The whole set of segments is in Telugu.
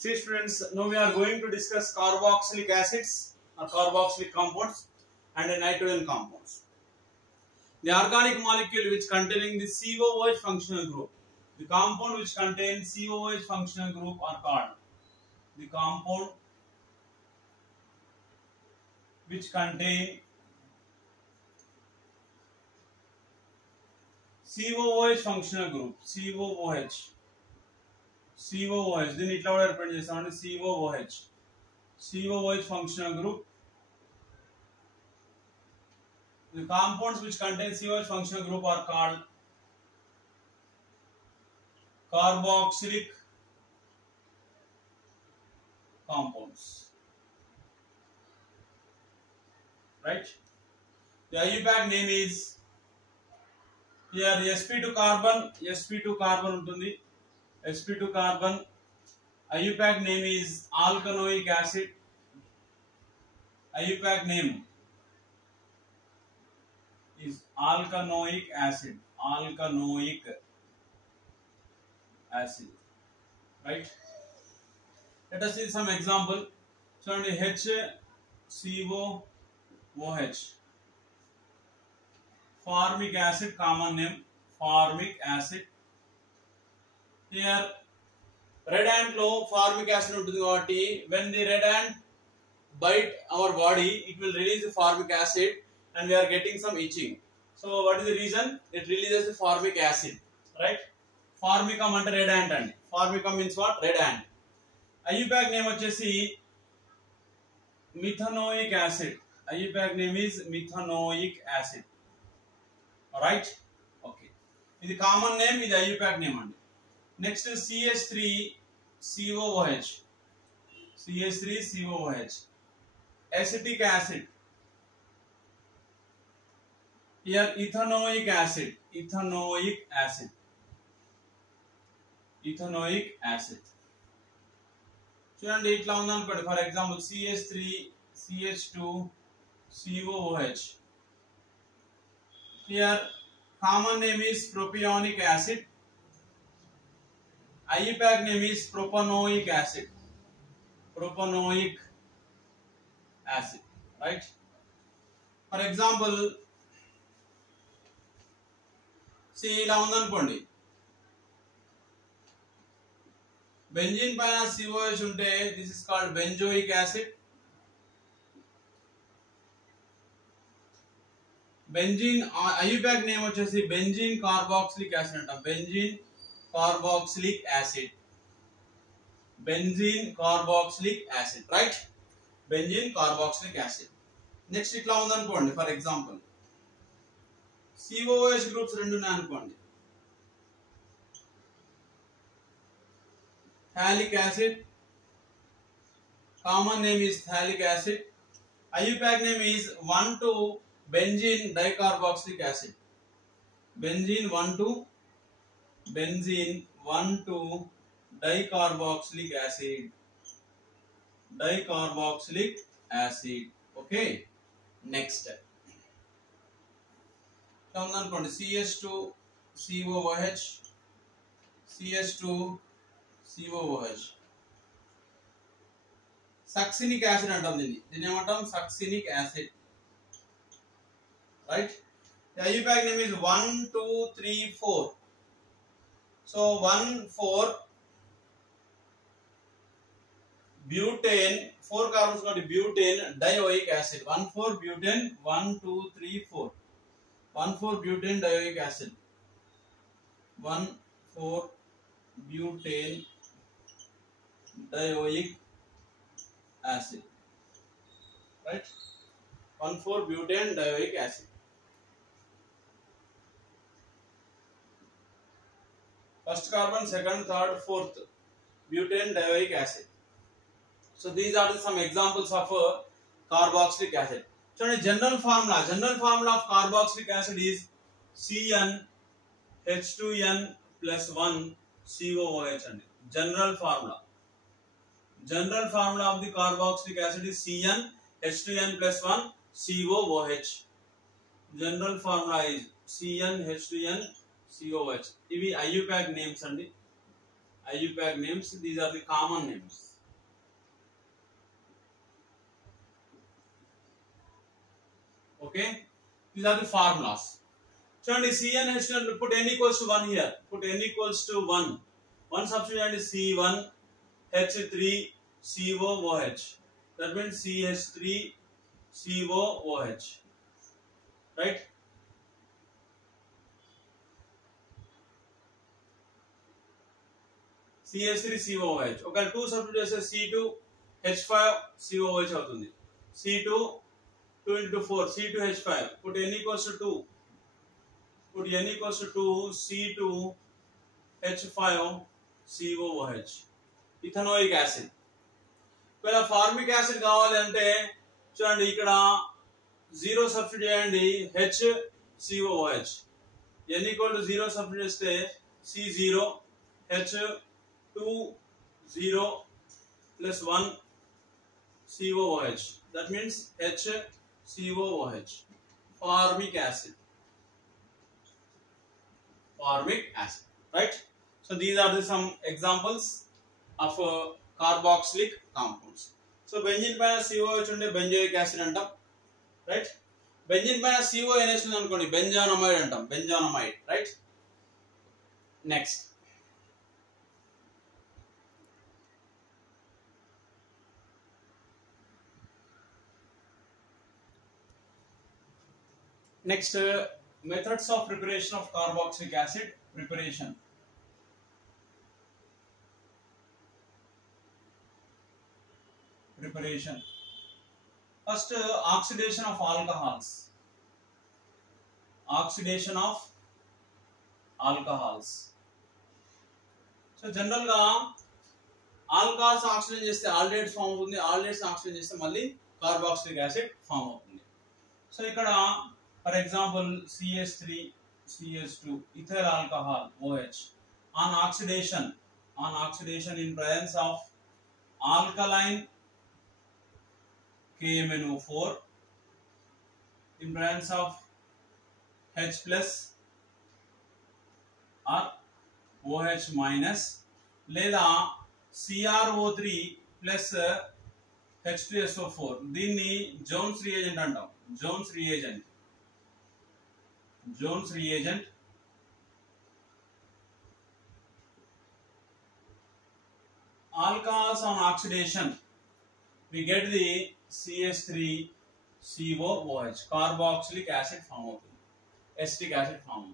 See students, now we are going to discuss carboxylic acids or carboxylic compounds and nitrogen compounds. The organic molecule which containing the COOH functional group. The compound which contains COOH functional group are called the compound which contain COOH functional group. COOH. దీన్ని ఇట్లా కూడా రిప్రజెంట్ చేస్తామంటే COOH functional group. The compounds which contain COOH functional group are called carboxylic compounds. Right? The IUPAC name is here sp2 carbon ఉంటుంది. sp2 carbon. IUPAC name is alkanoic acid. IUPAC name is alkanoic acid. Right? Let us see some example. So HCOOH. Formic acid, common name formic acid. Here red ant lo formic acid ఉంటుంది కాబట్టి when the red ant bite our body, it will release the formic acid and we are getting some itching. So what is the reason? It releases the formic acid, right? Formicum అంటే red ant అండి. Formicum means what? Red ant. IUPAC name వచ్చేసి methanoic acid. IUPAC name is methanoic acid. Alright? Okay. ఇది common name, ఇది IUPAC name అండి. Next is CH3COOH. CH3COOH. Acetic acid. Here ethanoic acid. చూడండి ఇట్లా ఉందనుకోండి. For example CH3CH2COOH. Here common name is propionic acid. IUPAC name is propanoic acid. Right? For example, see ఇలా ఉందనుకోండి. బెంజీన్ పైన COOH ఉంటే this is called benzoic acid. Benzene IUPAC name వచ్చేసి బెంజీన్ కార్బాక్సిలిక్ యాసిడ్ అంట. Benzene carboxylic acid. Right? Benzene carboxylic acid. Next ఇట్లా ఉందనుకోండి. ఫర్ ఎగ్జాంపుల్ COOH గ్రూప్స్ రెండు ఉన్నాయి అనుకోండి. Phthalic acid. Common name is phthalic acid. IUPAC name is 1,2-benzene dicarboxylic acid. Benzene 1,2-dicarboxylic acid. Okay. Next. అనుకోండి CH2COOH. సక్సినిక్ యాసిడ్ అంటాం దీన్ని ఏమంటాం? Succinic acid. Right? The IUPAC name is 1, 2, 3, 4. So 1,4 butane, 4 carbons got butane dioic acid. 1,4 butane, 1, 2, 3, 4. 1,4 butane dioic acid. 1,4 butane dioic acid. Right? 1,4 butane dioic acid. First carbon, second, third, fourth butane dioic acid. So these are some examples of carboxylic acid. So the general formula of carboxylic acid is CnH2n+1 COOH. And general formula of the carboxylic acid is CnH2n+1 COOH. General formula is CnH2n COOH. ఇవి IUPAC names అండి. IUPAC names, these are the common names. Okay, these are the formulas. So CnH2, put n equals to 1 here. Put n equals to 1. One substitute is C1 H3 COOH. That means CH3 COOH. Right? CH3 COOH. Okay, 2 substitute is C2 H5 COOH అవుతుంది. C2 2 into 4 C2 H5. Put n equals to 2. Put n equals to 2 C2 H5 COOH. Ethanoic acid. ఒకవేళ ఫార్మిక్ యాసిడ్ కావాలంటే చూడండి ఇక్కడ 0 సబ్స్టిట్యూట్ చేయండి HCOOH. n equal to 0 substitute చేస్తే C0 H20 plus 1 COOH. That means HCOOH. Formic acid. Formic acid. Right? So these are some examples of carboxylic compounds. So benzene పైన COH ఉంటే benzoic acid అంటాం. Right? Benzene పైన CONH ఉంది అనుకోండి బెంజానమైడ్ అంటాం. బెంజానమైడ్. Right? Next. Next, methods of preparation of carboxylic acid preparation. First, oxidation of alcohols. Oxidation of alcohols. So general ga alcohols oxidation cheste aldehydes form avutundi. Aldehydes oxidation cheste malli carboxylic acid form avutundi. So ikkada for example CH3 CH2 ethyl alcohol OH on oxidation in presence of alkaline KMnO4 in presence of H plus or OH minus లేదా CrO3 plus H2SO4 దీన్ని జోన్స్ రియేజెంట్ అంటాం. Jones reagent alcohols on oxidation we get the CH3COOH carboxylic acid form అవుతుంది. acetic acid form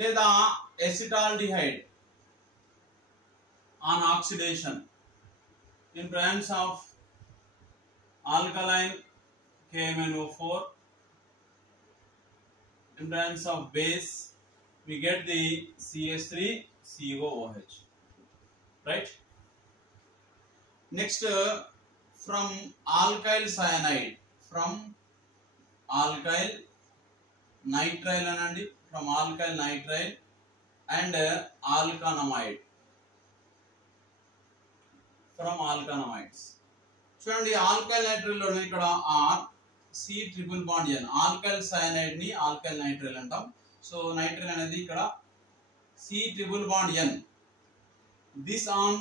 లేదా acetaldehyde on oxidation in presence of alkaline KMnO4 in presence of base we get the CH3COOH. Right? Next, from alkyl cyanide, from alkyl nitrile anandi, from alkyl nitrile and alkanamide, from alkanamides. చూడండి ఆల్కైల్ నైట్రైల్ లో ఇక్కడ R C triple bond N. Alkyl cyanide ని ఆల్కైల్ నైట్రైల్ అంటాం. సో నైట్రైల్ అనేది ఇక్కడ C triple bond N. This on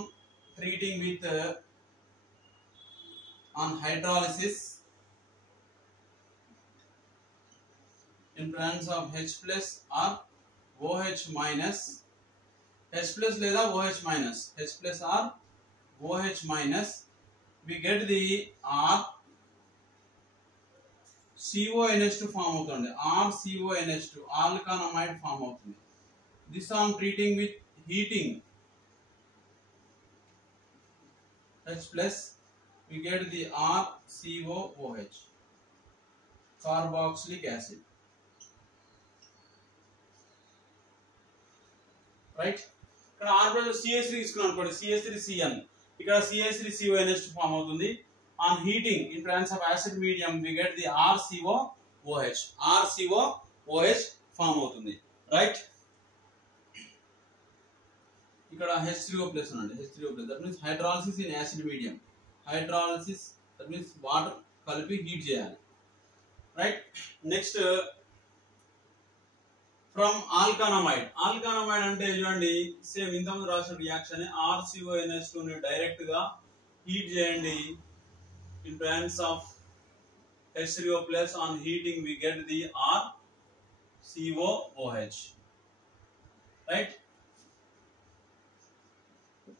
treating with on hydrolysis in presence of H plus or OH minus, H plus లేదా OH minus, H plus or OH minus we get the R CONH2 form అవుతుంది. RCONH2 alkanamide form అవుతుంది. This on treating with heating H plus we get the RCOOH carboxylic acid. Right? ఇక్కడ R బదులు CH3 తీసుకున్నాం అనుకోండి CH3CN. ఇక్కడ CH3CONH2 ఫామ్ అవుతుంది. On heating in presence of acid medium we get the RCOOH form అవుతుంది. రైట్? ఇక్కడ H3O plus అనండి. H3O plus that means hydrolysis in acid medium. Hydrolysis that means water కలిపి హీట్ చేయాలి. Right? Next from alkanamide. Alkanamide అంటే చూడండి సేమ్ ఇంతకుముందు రాసిన రియాక్షన్ RCONH2 ని డైరెక్ట్ గా హీట్ చేయండి in presence of H3O plus. On heating we get the RCOOH. Right?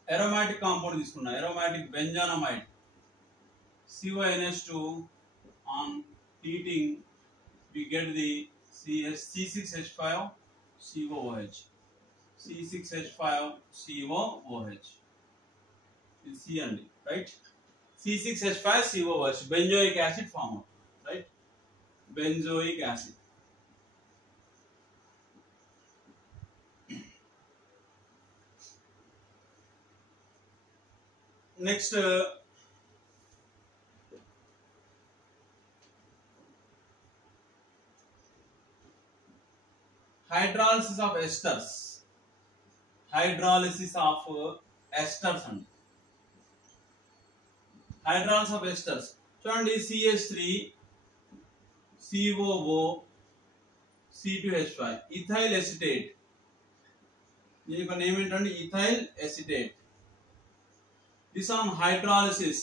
Aromatic compound తీసుకున్నా. Aromatic benzoamide. CONH2. On heating we get the C6H5 COOH. C6H5COOH. It's C and D, right? C6H5COOH. Benzoic acid form out, right? Benzoic acid. Next, hydrolysis of esters. Hydrolysis of esters and hydrolysis of esters. చూడండి CH3 COO C2H5 ethyl acetate. దీని యొక్క నేమ్ ఏంటంటే ethyl acetate. This on hydrolysis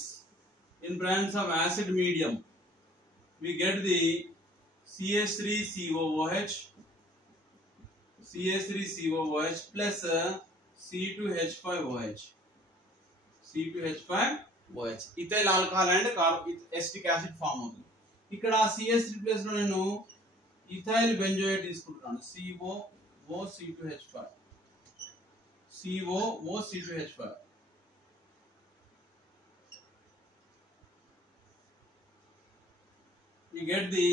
in presence of acid medium we get the CH3COOH plus C2H5OH. C2H5OH. Ethyl alcohol and acetic acid form అవుతుంది. ఇక్కడ CH3 ప్లేస్ లో నేను ethyl benzoate తీసుకుంటున్నాను. COOC2H5. COOC2H5. You get the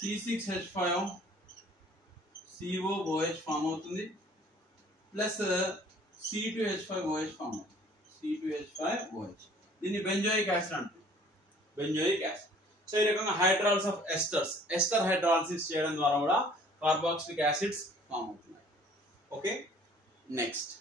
C6H5 COOH form అవుతుంది ప్లస్ C2H5OH ఫామ్ అవుతుంది. C2H5OH. దీన్ని బెంజోయిక్ యాసిడ్ అంటారు. Benzoic acid. సో ఈ రకంగా hydrolysis of esters, ester hydrolysis చేయడం ద్వారా కూడా కార్బాక్సిలిక్ యాసిడ్స్ ఫామ్ అవుతున్నాయి. Okay, next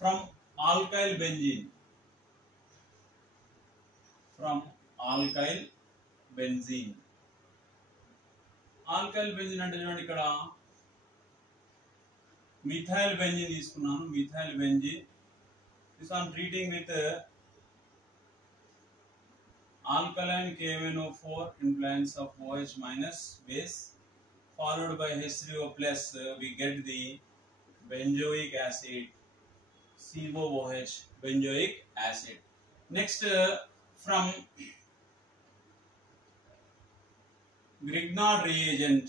from alkyl benzene. Alkyl benzene అంటే చూడండి ఇక్కడ మిథైల్ బెంజీన్ తీసుకున్నాను. Methyl benzene this on treating with alkaline KMnO4 in presence of OH minus base followed by H3O plus. We get the benzoic acid COOH, benzoic acid. Next, from Grignard reagent.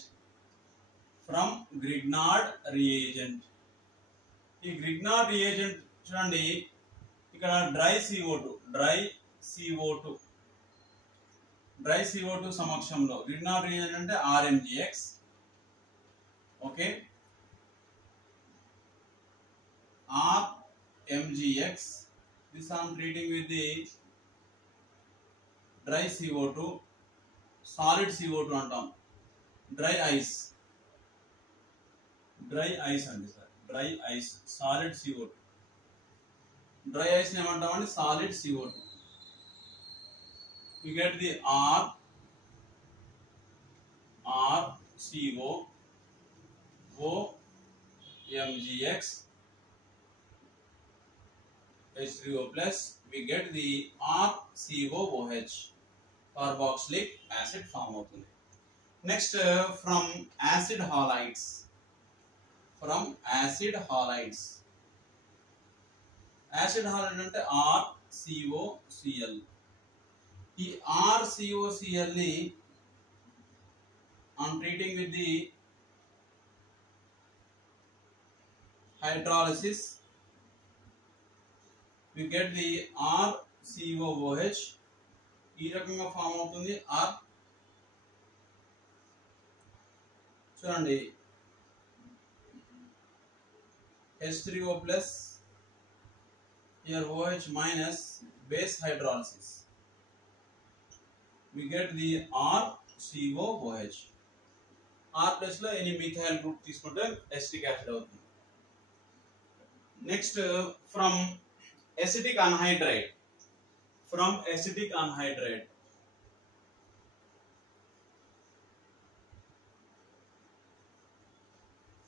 ఈ Grignard reagent చూడండి ఇక్కడ డ్రై CO2 సమక్షంలో Grignard reagent అంటే RMGX. Okay, RMGX. This I am treating with the dry CO2, solid CO2 అంటాం. డ్రై ఐస్ అండి sir. Dry ice, solid CO2. Dry ice ఏమంటామండి? Solid CO2. You get the RCOOMGX H3O plus. We get the RCOOH, carboxylic acid form అవుతుంది. Next, from acid halides. Acid halide అంటే RCOCl. ఈ RCOCl ని on treating with the hydrolysis we get the RCOOH. ఈ రకంగా ఫామ్ అవుతుంది. చూడండి H3O plus here OH minus base hydrolysis we get the RCOOH. R plus లో ఎనీ మిథైల్ గ్రూప్ తీసుకుంటే ఎసిటిక్ యాసిడ్ అవుతుంది. Next, from acetic anhydride.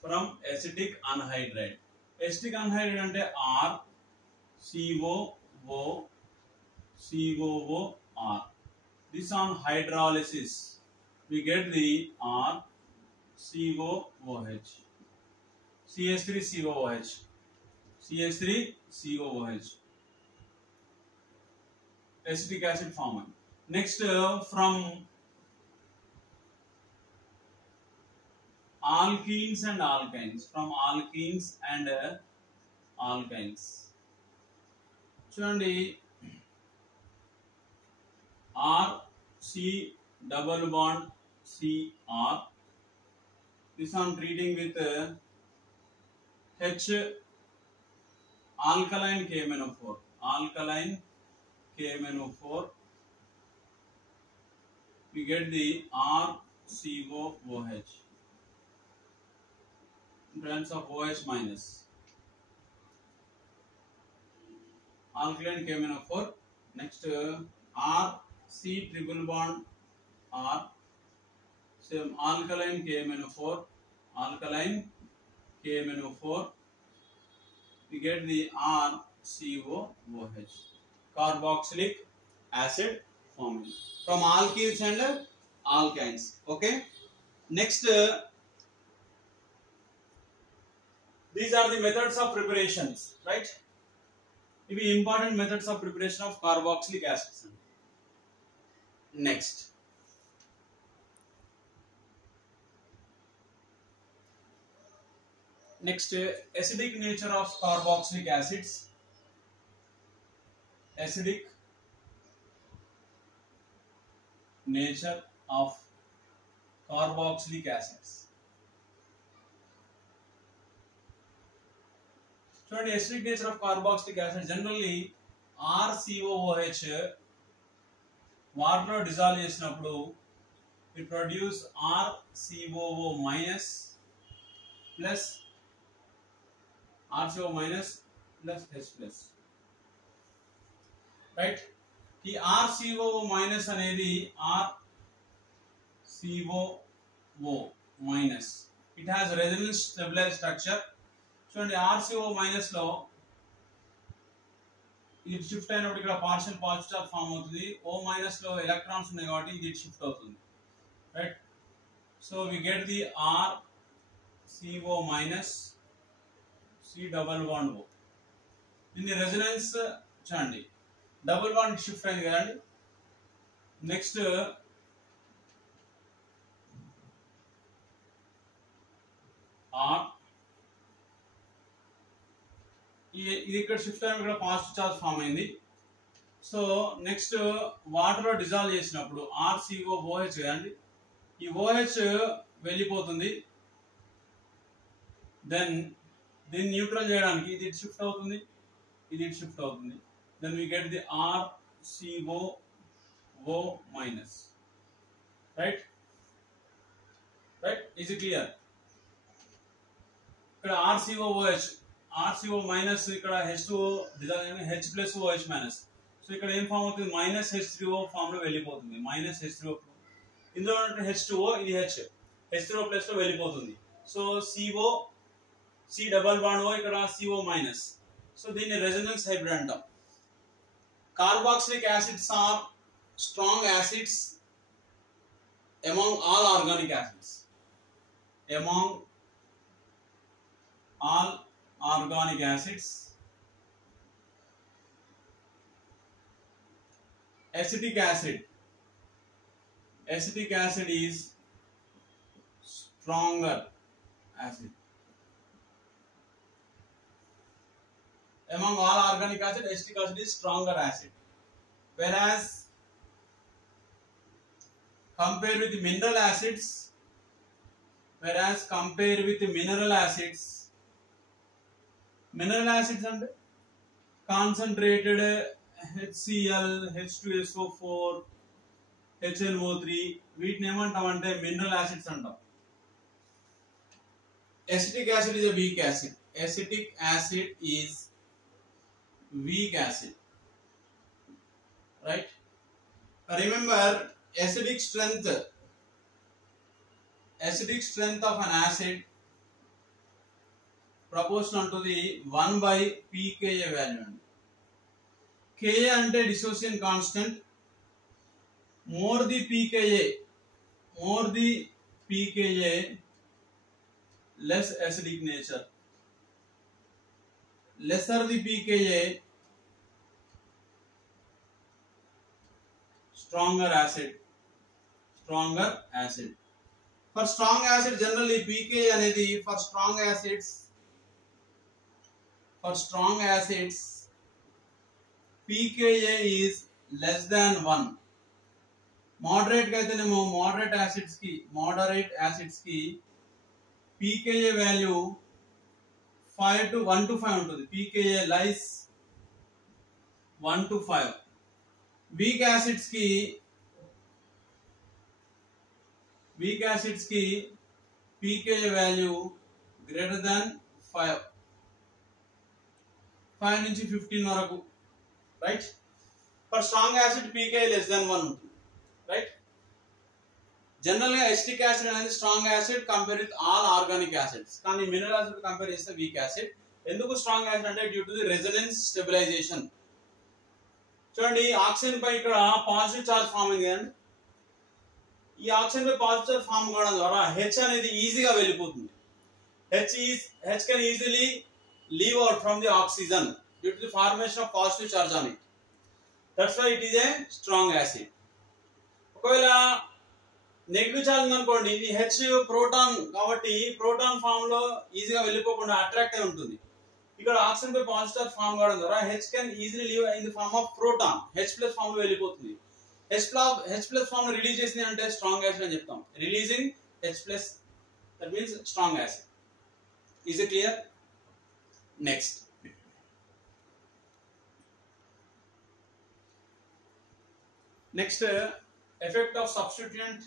from acetic anhydride. Acetic anhydride అంటే R COO COOR. This on hydrolysis we get the R COOH CH3COOH CH3COOH acetic acid formed. Next from alkenes and alkynes, from alkenes and alkynes. చూడండి R C double bond CR. This one treating with H alkaline KMnO4. Alkaline KMnO4. We get the RCOOH in terms of OH minus. Alkaline KMnO4. Next R C triple bond R. Same alkaline KMnO4. Alkaline KMnO4. We get the RCOOH. Carboxylic acid forming from alkenes and alkynes. Okay. Next, these are the methods of preparations, right? These are important methods of preparation of carboxylic acids. Next, acidic nature of carboxylic acids. Acidic nature of carboxylic acids. So the acidic nature of carboxylic acid, generally RCOOH water dissolve చేసినప్పుడు we produce RCOO minus plus RCOO minus plus H plus. Right? ఈ RCOO minus అనేది RCOO minus. It has resonance stabilized structure. చూడండి RCOO minus లో ఇది షిఫ్ట్ అయినప్పుడు ఇక్కడ పార్షియల్ పాజిటివ్ చార్జ్ ఫామ్ అవుతుంది. O minus లో ఎలక్ట్రాన్స్ ఉన్నాయి కాబట్టి ఇది షిఫ్ట్ అవుతుంది. Right? So we get the RCOO minus C double bond O. దీని రెజొనెన్స్ చూడండి డబుల్ బాండ్ షిఫ్ట్ అయింది కదండి. నెక్స్ట్ R ఇది ఇక్కడ షిఫ్ట్ అయిన ఇక్కడ పాజిటివ్ చార్జ్ ఫామ్ అయింది. సో నెక్స్ట్ వాటర్ లో డిజాల్వ్ చేసినప్పుడు RCOOH కదండి, ఈ OH వెళ్ళిపోతుంది. దెన్ దీన్ని న్యూట్రల్ చేయడానికి ఇది షిఫ్ట్ అవుతుంది, ఇది షిఫ్ట్ అవుతుంది. Then we get the RCOO minus. Right? Right? Is it clear? ఇక్కడ RCO minus ఇక్కడ H2O dissolve H plus OH minus. So ఇక్కడ ఏం ఫామ్ అవుతుంది, మైనస్ H3O ఫామ్ లో వెళ్ళిపోతుంది. మైనస్ H3O ఇందులో H2O, ఇది H3O ప్లస్ లో వెళ్ళిపోతుంది. So C double bond O, ఇక్కడ CO మైనస్. సో దీన్ని రెజొనెన్స్ హైబ్రిడ్ అంటాం. Carboxylic acids are strong acids among all organic acids. Among all organic acids, acetic acid is stronger acid. Among all organic acid, acetic acid is stronger acid. Whereas compared with mineral acids, mineral acids and concentrated HCl, H2SO4, HNO3, వీటిని ఏమంటామంటే మినరల్ యాసిడ్స్ అంటాం. Acetic acid is a weak acid. Acetic acid is weak acid. Right? Remember, acidic strength of an acid proportional to the 1 by pKa value. Ka అంటే dissociation constant, more the pKa less acidic nature, lesser the pKa stronger acid. For strong acid generally pKa అనేది for strong acids pKa is less than 1. moderate గా అయితేనేమో moderate acids కి pKa value 1 to 5 ఉంటుంది. pKa lies 1 to 5. weak acids కి pKa value greater than 5 నుంచి 15 వరకు, right. For strong acid pKa less than 1 ఉంటుంది, రైట్. జనరల్ గా ఎసిటిక్ యాసిడ్ అనేది strong acid compare with all organic acids. కానీ మినరల్ యాసిడ్ కంపేర్ చేస్తే వీక్ యాసిడ్. ఎందుకు స్ట్రాంగ్ యాసిడ్ అంటే due to the resonance stabilisation. చూడండి ఆక్సిజన్ పై ఇక్కడ పాజిటివ్ చార్జ్ ఫామ్ అయింది కదండి. ఈ ఆక్సిజన్ పై పాజిటివ్ చార్జ్ ఫామ్ కావడం ద్వారా H అనేది ఈజీగా వెళ్ళిపోతుంది. H can easily leave out from the oxygen due to the formation of positive charge on it. That's why it is a strong acid. ఒకవేళ నెగిటివ్ చార్జ్ ఉందనుకోండి, ఇది H ప్రోటాన్ కాబట్టి ప్రోటాన్ ఫామ్ లో ఈజీగా వెళ్ళిపోకుండా అట్రాక్ట్ అయి ఉంటుంది. ఇక్కడ ఆక్సిజన్ పై పాజిటివ్ చార్జ్ ఫామ్ కావడం ద్వారా H can easily leave in the form of proton, H+ form లో వెళ్ళిపోతుంది. H+ ఫామ్ లో రిలీజ్ చేసింది అంటే స్ట్రాంగ్ యాసిడ్ అని చెప్తాం. Releasing H+, that means strong acid. Is it clear? Next, effect of substituent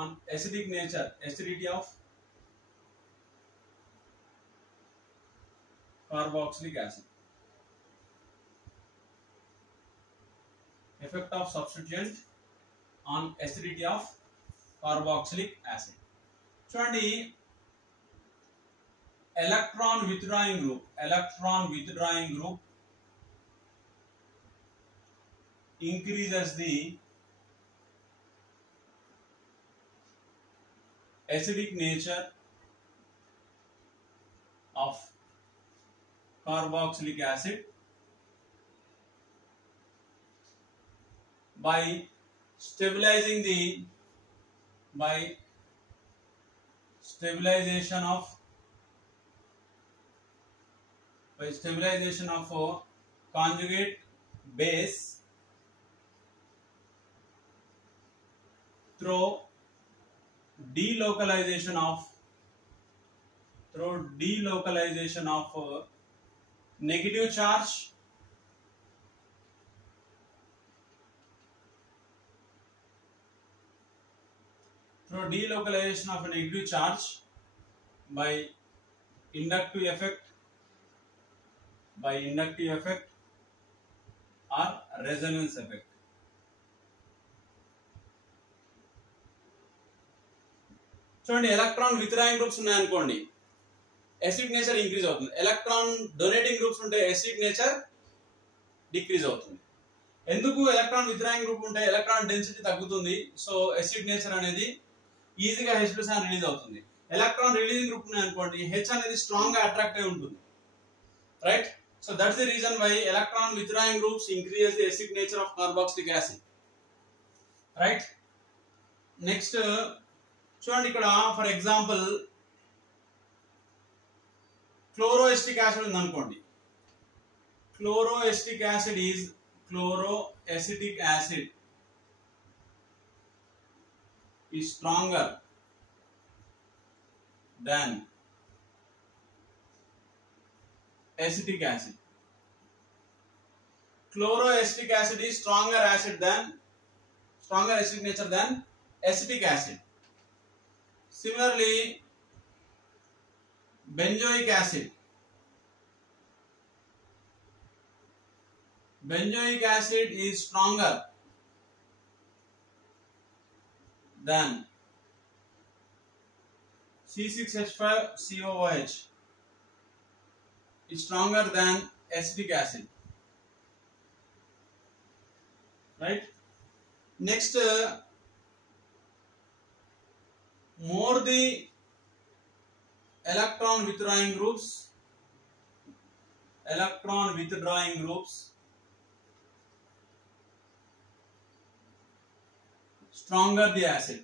on acidic nature, acidity of carboxylic acid. Effect of substituent on acidity of carboxylic acid. చూడండి electron withdrawing group increases the acidic nature of carboxylic acid by stabilization of conjugate base through delocalization of negative charge by inductive effect or resonance effect. చూడండి ఎలక్ట్రాన్ విత్డ్రాయింగ్ గ్రూప్స్ ఉన్నాయనుకోండి, acidic నేచర్ ఇంక్రీజ్ అవుతుంది. ఎలక్ట్రాన్ డొనేటింగ్ గ్రూప్స్ ఉంటే acidic నేచర్ డిక్రీజ్ అవుతుంది. ఎందుకు ఎలక్ట్రాన్ విత్డ్రాయింగ్ గ్రూప్ ఉంటే ఎలక్ట్రాన్ డెన్సిటీ తగ్గుతుంది, సో acidic నేచర్ అనేది ఈజీగా H+ రిలీజ్ అవుతుంది. ఎలక్ట్రాన్ రిలీజింగ్ గ్రూప్ ఉన్నాయనుకోండి, H అనేది స్ట్రాంగ్ గా అట్రాక్ట్ అయి ఉంటుంది, right. So that's the reason why electron withdrawing groups increases the acidic nature of carboxylic acid, right. Next చూడండి ఇక్కడ ఫర్ ఎగ్జాంపుల్ క్లోరోఎస్టిక్ యాసిడ్ ఉంది అనుకోండి. Chloroacetic acid is chloroacetic acid is stronger than acetic acid. Chloroacetic acid is stronger acidic nature than acetic acid. Similarly, benzoic acid. Benzoic acid is stronger than C6H5COOH. Is stronger than acetic acid. Right? Next, more the electron withdrawing groups, stronger the acid.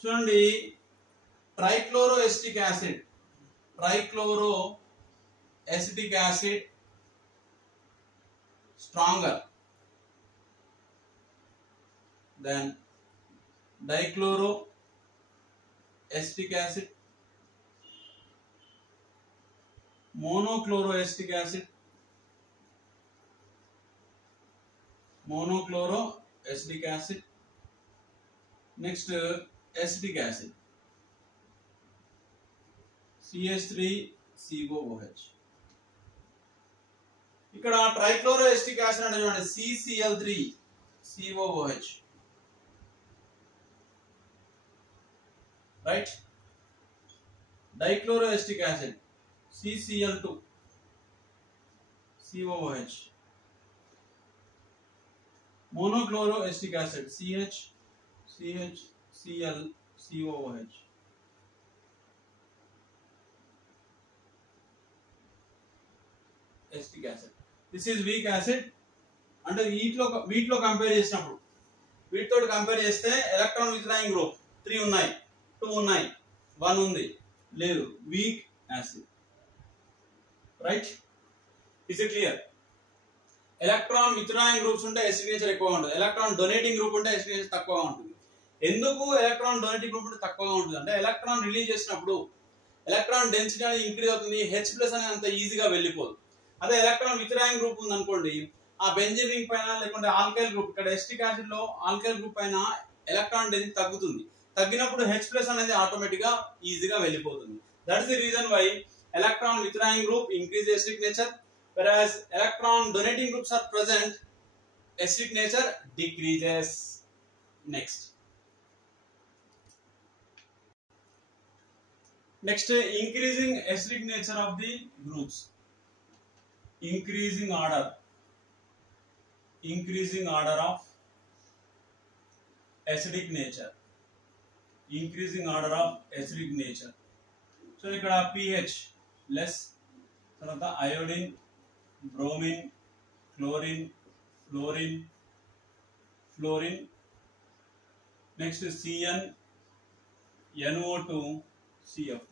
చూడండి, trichloroacetic acid stronger than dichloroacetic acid, monochloroacetic acid, next acetic acid, CH3COOH. ఇక్కడ ట్రైక్లోరోఎస్టిక్ యాసిడ్ అంటే చూడండి CCl3COOH, right. Dichloroacetic acid CCl2COOH, monochloroacetic acid CHClCOOH. Acetic acid. This is weak acid. అంటే వీటిలో కంపేర్ చేసినప్పుడు, వీటితో కంపేర్ చేస్తే ఎలక్ట్రాన్ విత్డ్రాయింగ్ గ్రూప్ 3 ఉన్నాయి, 2 ఉన్నాయి, 1 ఉంది, లేదు. Weak acid. Right? Is it clear? Electron withdrawing groups ఉంటే ఎసిడిక్ నేచర్ ఎక్కువగా ఉంటుంది, ఎలక్ట్రాన్ డొనేటింగ్ గ్రూప్ ఉంటే ఎసిడిక్ నేచర్ తక్కువగా ఉంటుంది. ఎందుకు ఎలక్ట్రాన్ డొనేటింగ్ గ్రూప్ ఉంటే తక్కువగా ఉంటుంది అంటే, ఎలక్ట్రాన్ రిలీజ్ చేసినప్పుడు ఎలక్ట్రాన్ డెన్సిటీ అనేది ఇంక్రీజ్ అవుతుంది, H+ అనేది అంత ఈజీగా వెళ్ళిపోదు. అదే ఎలక్ట్రాన్ విత్డ్రాయింగ్ గ్రూప్ ఉంది అనుకోండి, ఆ బెంజీన్ రింగ్ పైన లేకుంటే ఆల్కైల్ గ్రూప్, ఇక్కడ ఎసిటిక్ యాసిడ్ లో ఆల్కైల్ గ్రూప్ పైన ఎలక్ట్రాన్ డెన్సిటీ తగ్గుతుంది. తగ్గినప్పుడు H+ అనేది ఆటోమేటిక్ గా ఈజీగా వెళ్ళిపోతుంది. That is the reason why electron withdrawing group increase acidic nature, whereas electron donating groups are present, acidic nature decreases. Next, increasing acidic nature of the groups. Increasing order of acidic nature. So ఇక్కడ pH less, తర్వాత iodine, bromine, chlorine, fluorine, next Cn, NO2, CF3.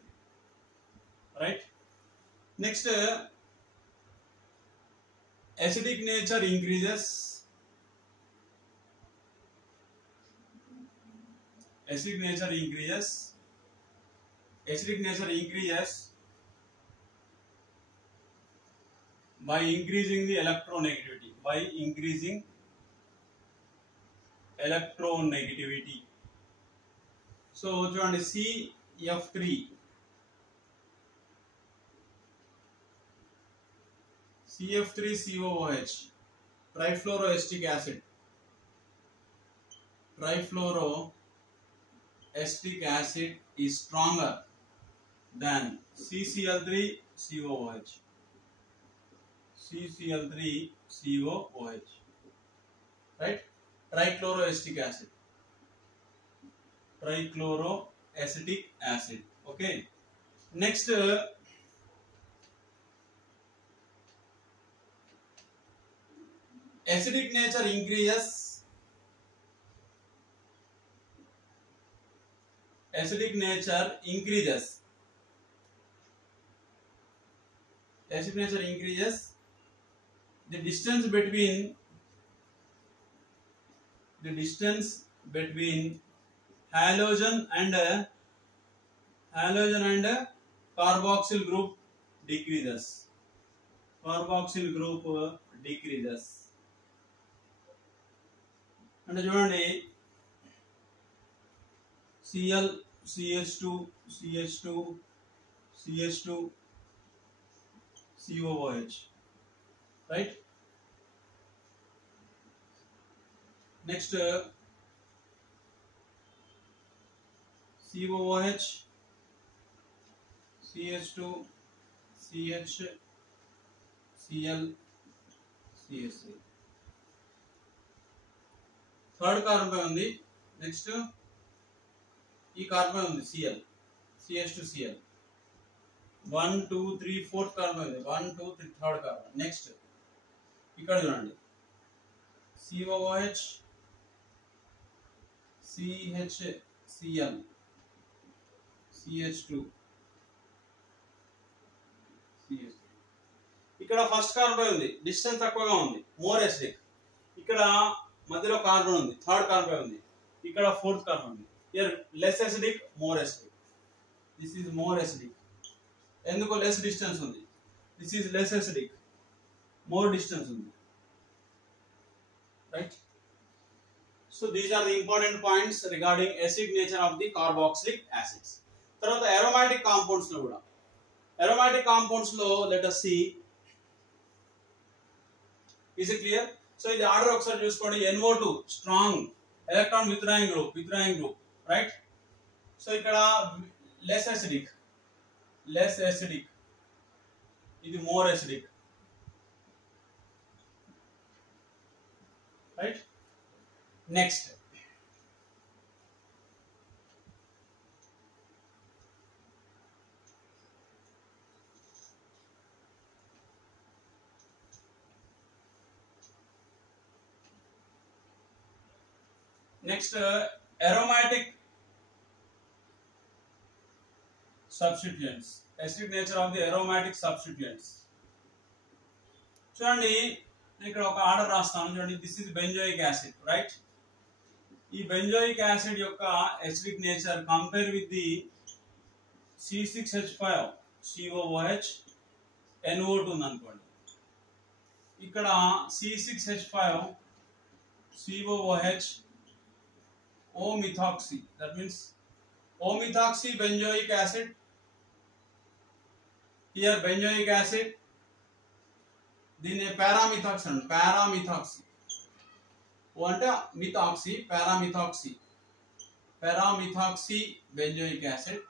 Right? Next, acidic nature increases. Acidic nature increases by increasing the electronegativity. So చూడండి, CF3COOH, trifluoroacetic acid. Trifluoroacetic acid is stronger than CCl3COOH. Right? Trichloroacetic acid. Okay. Next, acidic nature increases. Acidic nature increases the distance between halogen and carboxyl group decreases. అంటే చూడండి, Cl CH2, CH2, CH2, COOH, right? Next, COOH, CH2, CH, Cl, CH3. Third carbon పై ఉంది. నెక్స్ట్ ఈ కార్బన్ పై ఉంది Cl, CH2, Cl. 1 2 3 4th carbon ఉంది. 1 2 3 థర్డ్ కార్బన్. నెక్స్ట్ ఇక్కడ చూడండి COOH, CHCl, CH2, CH3. ఇక్కడ ఫస్ట్ కార్బన్ ఉంది, డిస్టెన్స్ తక్కువగా ఉంది, మోర్ ఎసిడిక్. ఇక్కడ మధ్యలో కార్బన్ ఉంది, థర్డ్ కార్బన్ ఉంది. ఇక్కడ ఫోర్త్ కార్బన్ ఉంది. Here less acidic, more acidic. This is more acidic. ఎందుకు లెస్ డిస్టెన్స్ ఉంది? This is less acidic, more distance ఉంది, right? So these are the important points regarding acidic nature of the carboxylic acids. తర్వాత aromatic compounds లో కూడా, aromatic compounds లో let us see. Is it clear? So ఇది ఆర్డర్ ఒకసారి చూసుకోండి. NO2 strong electron withdrawing group, right? So ఇక్కడ less acidic, ఇది more acidic, right? Next, aromatic substituents, acidic nature of the aromatic substituents. చూడండి ఇక్కడ ఒక ఆర్డర్ రాస్తాను చూడండి. This is benzoic acid, right? ఈ బెంజోయిక్ యాసిడ్ యొక్క acidic nature compare with the C6H5 COOH NO2 ఉంది అనుకోండి. ఇక్కడ C6H5 COOH O-methoxy, that means O-methoxy benzoic acid. Here benzoic acid, దీన్ని పారామిథాక్సీ అంటారు. పారామిథాక్సీ ఓ అంటే methoxy, పారామిథాక్సీ benzoic acid.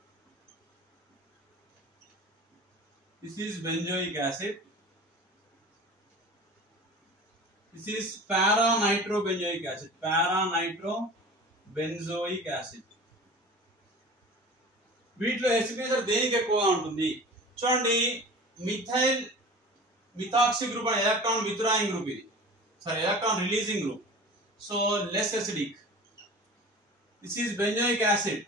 This is benzoic acid. This is para-nitrobenzoic acid, para-nitrobenzoic acid. వీటిలో ఎసిడిక్ నేచర్ దేనికి ఎక్కువగా ఉంటుంది? చూడండి, మిథాక్సీ గ్రూప్ అనే ఎలక్ట్రాన్ విత్డ్రాయింగ్ గ్రూప్, ఇది electron releasing group. So less acidic. This is benzoic acid,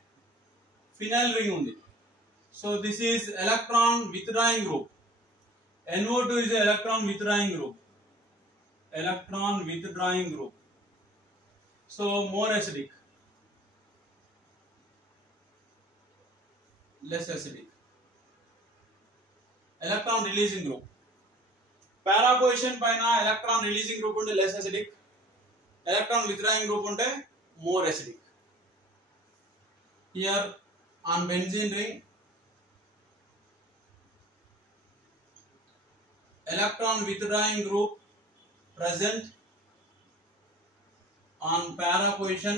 phenyl ring ఉంది. So this is electron withdrawing group. NO2 is electron withdrawing group. So more acidic, less acidic. Electron releasing group. Para position paina electron releasing group unte less acidic, electron withdrawing group unte more acidic. Here on benzene ring, electron withdrawing group present on para position,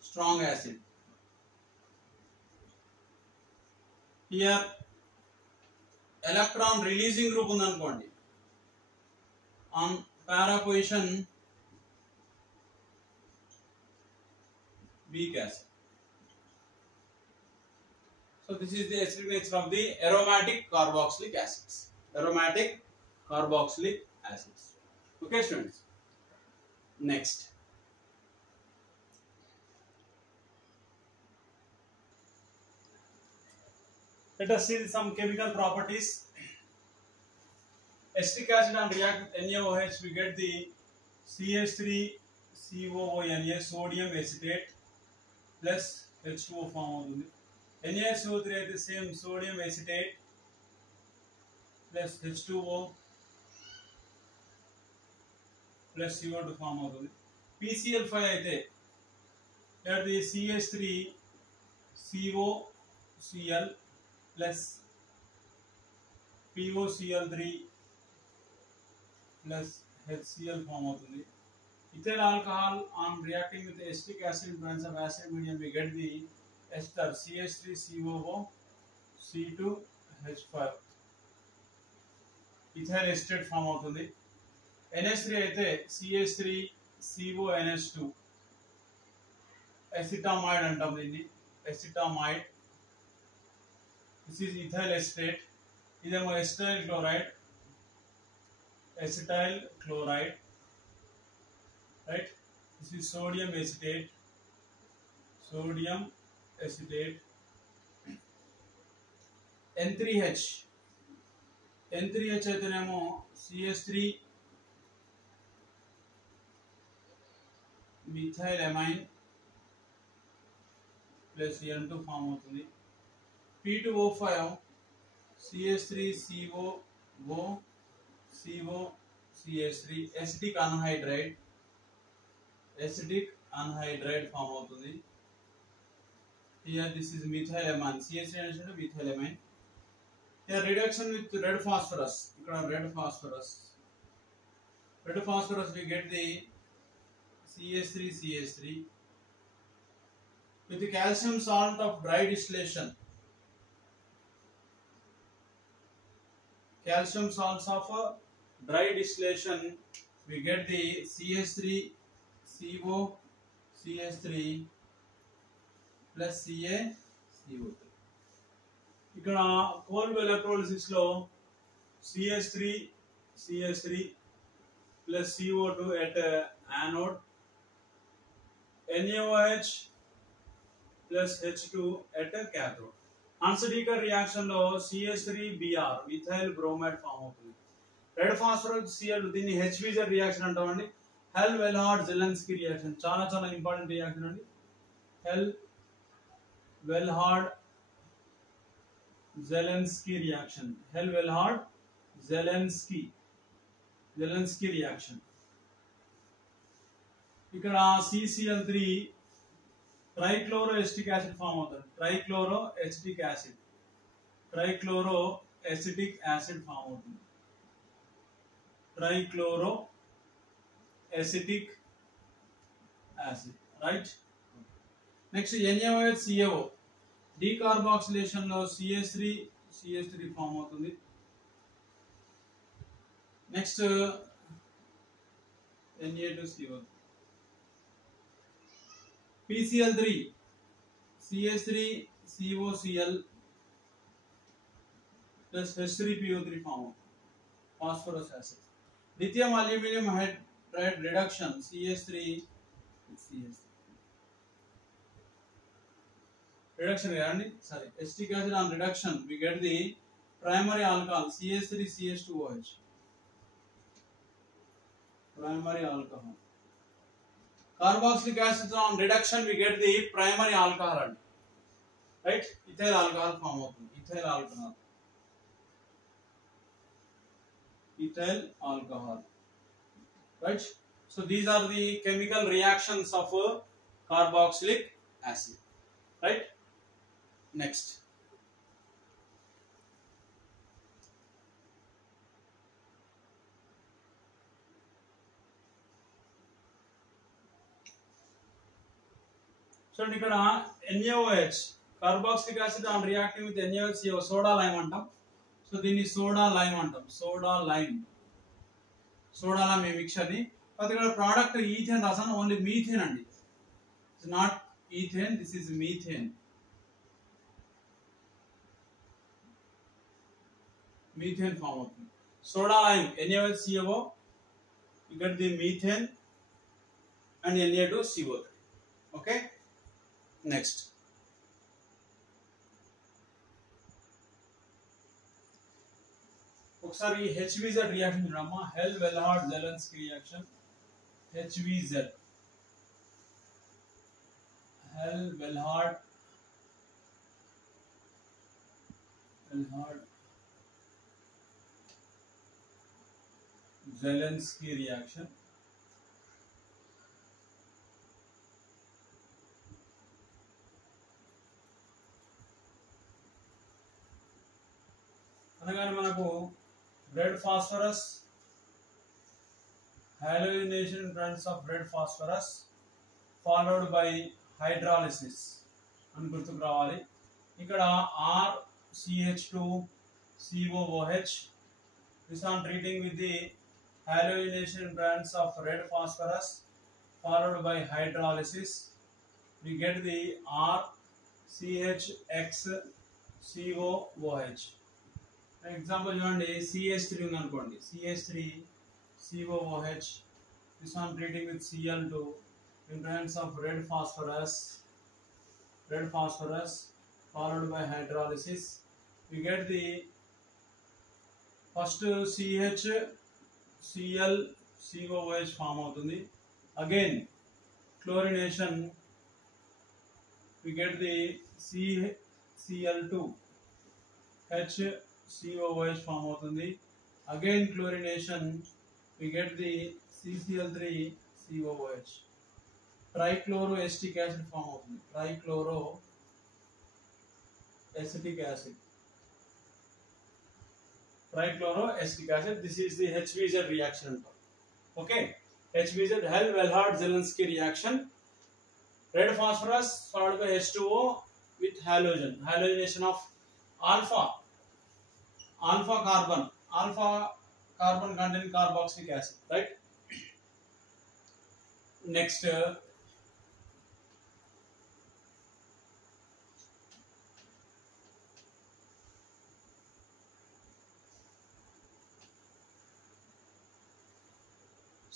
strong acid. Here electron releasing group ఉంది అనుకోండి, on para position, weak acid. So this is the acidic nature of the aromatic carboxylic acids. Okay students. Next, let us see some chemical properties. Acetic acid and react with NaOH, we get the CH3COONA, sodium acetate, plus H2O form అవుతుంది. NaSO3 అయితే same sodium acetate plus H2O plus CO2 form అవుతుంది. PCl5 అయితే here the CH3COCl plus POCl3 plus HCl form అవుతుంది. Ethyl alcohol on reacting with acetic acid in presence of acid medium we get the ester CH3COO C2H5 ethyl acetate form అవుతుంది. NH3 అయితే CH3CONH2 acetamide అంటాం దీన్ని acetamide. This is ethyl acetate. ఇదేమో acetyl chloride, right? This is sodium acetate. N3H అయితేనేమో CH3 methylamine plus N2 form అవుతుంది. P2O5 CH3COCH3 acidic anhydride form అవుతుంది. Here this is methylamine. CH3 అంటే methylamine. Here reduction with red phosphorus. ఇక్కడ red phosphorus we get the CH3 with the calcium salt of dry distillation. Calcium salts of dry distillation we get the CH3COCH3 plus CaCO3. ఇక్కడ cold electrolysis లో CH3 plus CO2 at anode, NaOH plus H2 at cathode. Unsteady reaction లో CH3Br methyl bromide ఫామ్ అవుతుంది. రెడ్ ఫాస్ఫరస్ Cl దీన్ని HVZ రియాక్షన్ అంటామండి. హెల్-వెల్హార్డ్-జెలెన్స్కీ రియాక్షన్ చాలా చాలా ఇంపార్టెంట్ రియాక్షన్ అండి. హెల్-వెల్హార్డ్-జెలెన్స్కీ రియాక్షన్. ఇక్కడ CCl3 ట్రైక్లోరోఎసిటిక్ యాసిడ్ ఫామ్ అవుతుంది. ట్రైక్లోరోఎసిటిక్ యాసిడ్ ఫామ్ అవుతుంది. Trichloroacetic acid, right. Next NaOH-CaO decarboxylation లో CH3 ఫామ్ అవుతుంది. Next Na2CO, PCl3 CH3COCl plus H3PO3 form అవుతుంది. Phosphorous acid. Lithium aluminium hydride reduction CH3 reduction కదండి, sorry acetic acid on reduction we get the primary alcohol CH3CH2OH, primary alcohol. Carboxylic acid on reduction we get the primary alcohol అండి, రైట్. ethyl alcohol ఫామ్ అవుతుంది. ethyl alcohol, right. So these are the chemical reactions of carboxylic acid, right. Next, so ఇక్కడ NaOH carboxylic acid on reacting with NaOH soda lime అంటాం. సో దీన్ని సోడా లైమ్ మిక్చర్ ని. అది ఇక్కడ ప్రోడక్ట్ ఈథేన్ రాసాను, ఓన్లీ మీథేన్ అండి. It's not ethane, this is methane. Methane form అవుతుంది. Soda lime NaOH-CaO, you get the methane and Na2CO3. Okay, next. ఒకసారి HVZ రియాక్షన్ చూడమ్మా. హెల్-వెల్హార్డ్-జెలెన్స్కీ రియాక్షన్ HVZ, హెల్-వెల్హార్డ్-జెలెన్స్కీ రియాక్షన్. అనగానే మనకు red phosphorus, halogenation friends of red phosphorus followed by hydrolysis అని గుర్తుకు రావాలి. ఇక్కడ RCH2COOH this on treating with the halogenation brands of red phosphorus followed by hydrolysis we get the RCHX example చూడండి CH3 ఉంది అనుకోండి, CH3COOH this one treating with Cl2 in presence of red phosphorus followed by hydrolysis we get the first CHClCOOH form అవుతుంది. Again chlorination we get the CCl2HCOOH form అవుతుంది. Again chlorination we get the CCl3COOH. Trichloroacetic acid form అవుతుంది. Trichloroacetic acid. This is the HVZ reaction. Okay, HVZ Hell-Wellhard-Zielinski reaction. Red phosphorus followed by H2O with halogenation of alpha carbon containing carboxylic acid, right? Next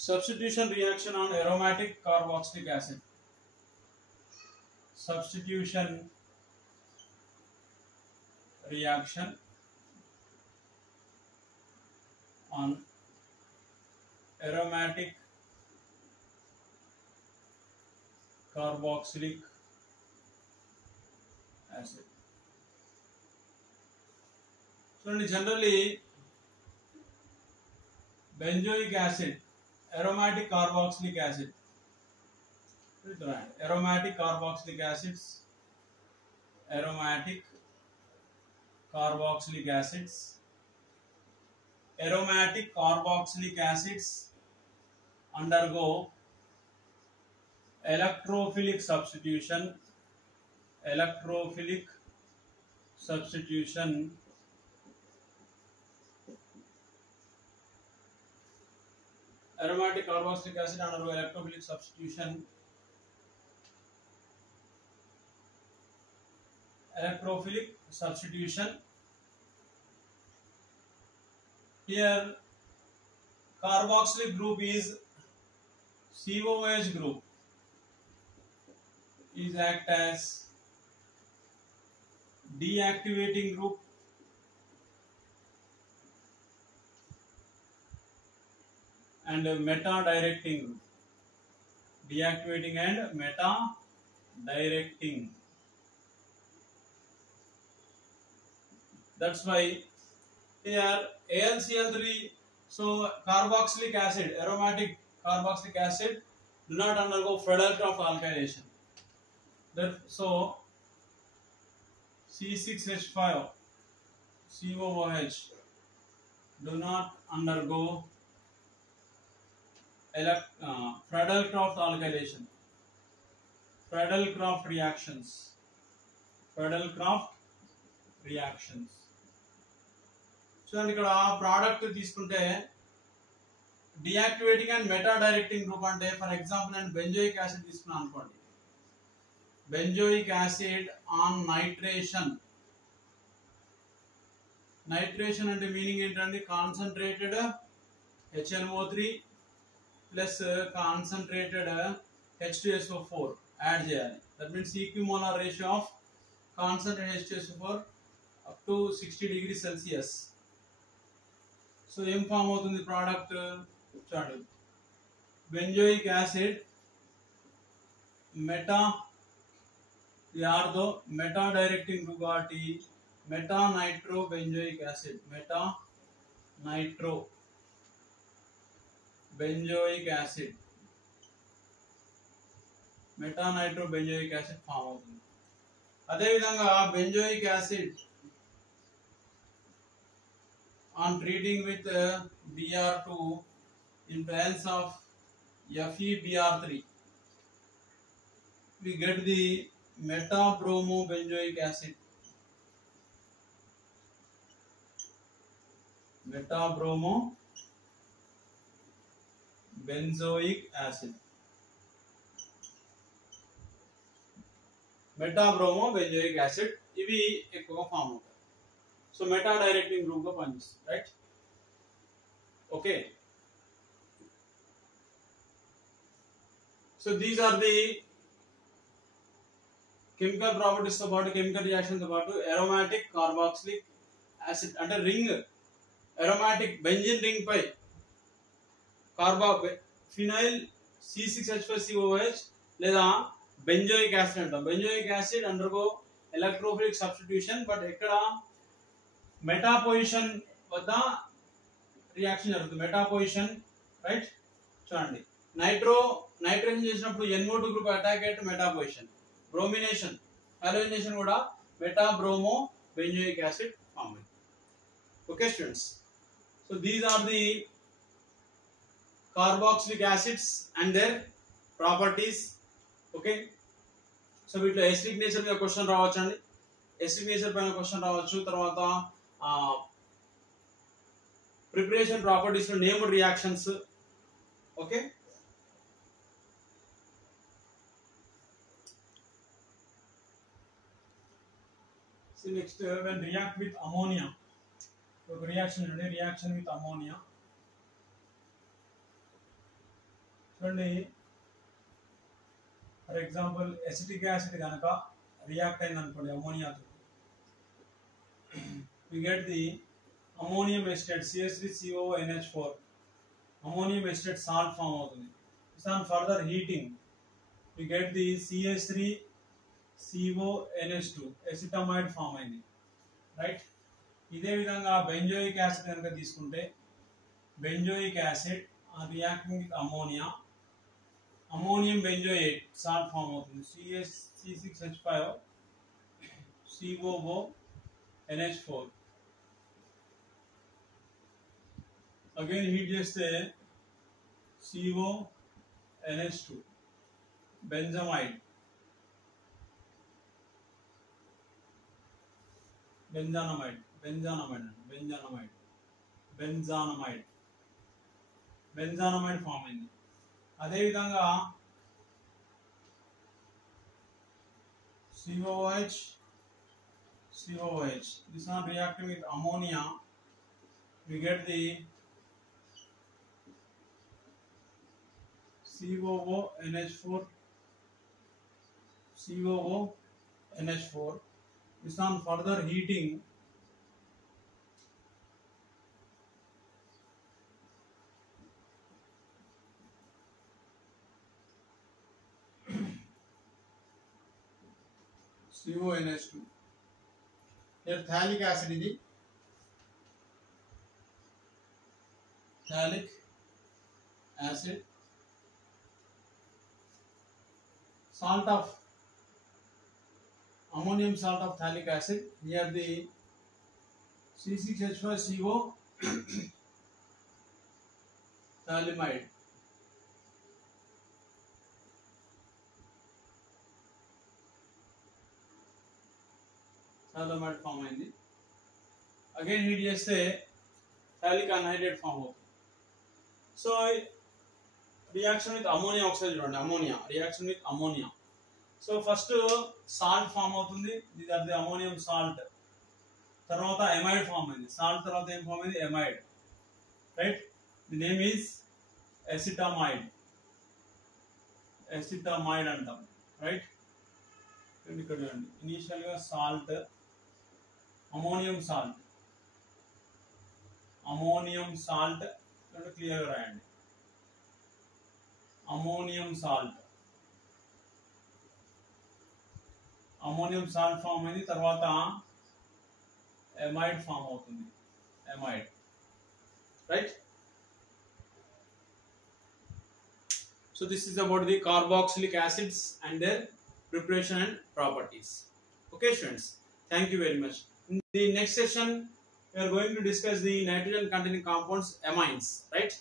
substitution reaction on aromatic carboxylic acid. Substitution reaction on aromatic carboxylic acid. So generally benzoic acid, aromatic carboxylic acid, aromatic carboxylic acids, aromatic carboxylic acids undergo electrophilic substitution aromatic carboxylic acid undergo electrophilic substitution here carboxylic group is COOH group is act as deactivating group and meta-directing group. Deactivating and meta-directing. That's why here AlCl3, so carboxylic acid, aromatic carboxylic acid do not undergo Friedel-Crafts alkylation. So C6H5 COOH do not undergo Friedel-Crafts alkylation, Friedel-Crafts reactions. చూడండి ఇక్కడ ప్రోడక్ట్ తీసుకుంటే deactivating and meta directing group అంటే ఫర్ ఎగ్జాంపుల్ నేను బెంజోయిక్ యాసిడ్ తీసుకున్నాను అనుకోండి, బెంజోయిక్ యాసిడ్ ఆన్ నైట్రేషన్ అంటే మీనింగ్ ఏంటండి, concentrated HNO3 plus concentrated H2SO4 add చేయాలి. That means equimolar ratio of concentrated H2SO4 up to 60 degrees Celsius. So ఏం ఫామ్ అవుతుంది ప్రోడక్ట్ చూడండి, benzoic acid meta ortho meta directing group కాబట్టి meta nitro benzoic acid form అవుతుంది. అదేవిధంగా benzoic acid on treating with Br2 in presence of FeBr3, we get the metabromobenzoic acid. Metabromobenzoic acid. Metabromobenzoic acid ఇవి ఎక్కువగా ఫామ్ అవుతాయి. సో మెటా డైరెక్టింగ్ గ్రూప్ గా పనిచేస్తుంది, right? Okay, so these are the chemical properties తో పాటు, కెమికల్ రియాక్షన్ తో పాటు అరోమాటిక్ కార్బాక్సిలిక్ యాసిడ్ అంటే రింగ్, అరోమాటిక్ బెంజిన్ రింగ్ పై ఫినైల్ C6H5COOH లేదా బెంజోయిక్ యాసిడ్ అంటాం. Benzoic acid undergo electrophilic substitution, but ఎక్కడ మెటా పొజిషన్ వద్ద రియాక్షన్ జరుగుతుంది. Meta position, right? చూడండి, నైట్రోజన్ చేసినప్పుడు NO2 గ్రూప్ అటాక్ అయ్యి మెటా పొజిషన్, బ్రోమినేషన్ హాలోజనేషన్ కూడా meta bromo benzoic acid form అయింది. Okay students, so these are the carboxylic acids and their properties. Okay, so వీటిలో ఎసిడిక్ నేచర్ మీద క్వశ్చన్ రావచ్చు అండి, ఎసిడిక్ నేచర్ పైన క్వశ్చన్ రావచ్చు. తర్వాత ప్రిపరేషన్ ప్రాపర్టీస్ లో named reactions. Okay, so next when react with ammonia, ఒక రియాక్షన్ ఉంది, రియాక్షన్ విత్ అమోనియా. చూడండి, ఫర్ ఎగ్జాంపుల్ ఎసిటిక్ యాసిడ్ కనుక రియాక్ట్ అయింది అనుకోండి అమోనియాతో, we get the ammonium acetate CH3CONH4, ammonium acetate salt form అవుతుంది. on further heating we get the CH3CONH2 acetamide form అయింది, రైట్? ఇదే విధంగా బెంజోయిక్ యాసిడ్ కనుక తీసుకుంటే benzoic acid reacting with ammonia, ammonium benzoate salt form అవుతుంది, C6H5COONH4. అగైన్ హీట్ చేస్తే CONH2 బెంజమైడ్, బెంజానమైడ్ ఫామ్ అయింది. అదేవిధంగా COOH, this one reacting with ammonia, we get the COONH4. This on further heating CONH2. Here phthalic acid ఇది, phthalic acid, salt of ammonium salt of phthalic acid near the C6H5CO phthalimide. phthalimide ఫామ్ అయింది. అగైన్ హీట్ చేస్తే phthalic anhydride ఫామ్ అవుతుంది. సో రియాక్షన్ విత్ అమోనియా ఒకసారి చూడండి, ammonia reaction with ammonia. So first salt form అవుతుంది, ఇది అది అమోనియం సాల్ట్. తర్వాత ఎమైడ్ ఫామ్ అయింది, సాల్ట్ తర్వాత ఏం ఫామ్ అయింది, amide, right? The name is acetamide అంటాం, రైట్? ఇక్కడ చూడండి, ఇనీషియల్ గా సాల్ట్, అమోనియం సాల్ట్ క్లియర్ గా రాయండి, అమోనియం సాల్ట్ ఫామ్ అయింది. తర్వాత ఎమైడ్ ఫామ్ అవుతుంది, right? So this is about the carboxylic acids and their preparation and properties. Okay students, thank you very much. In the next session we are going to discuss the nitrogen containing compounds, amines, right?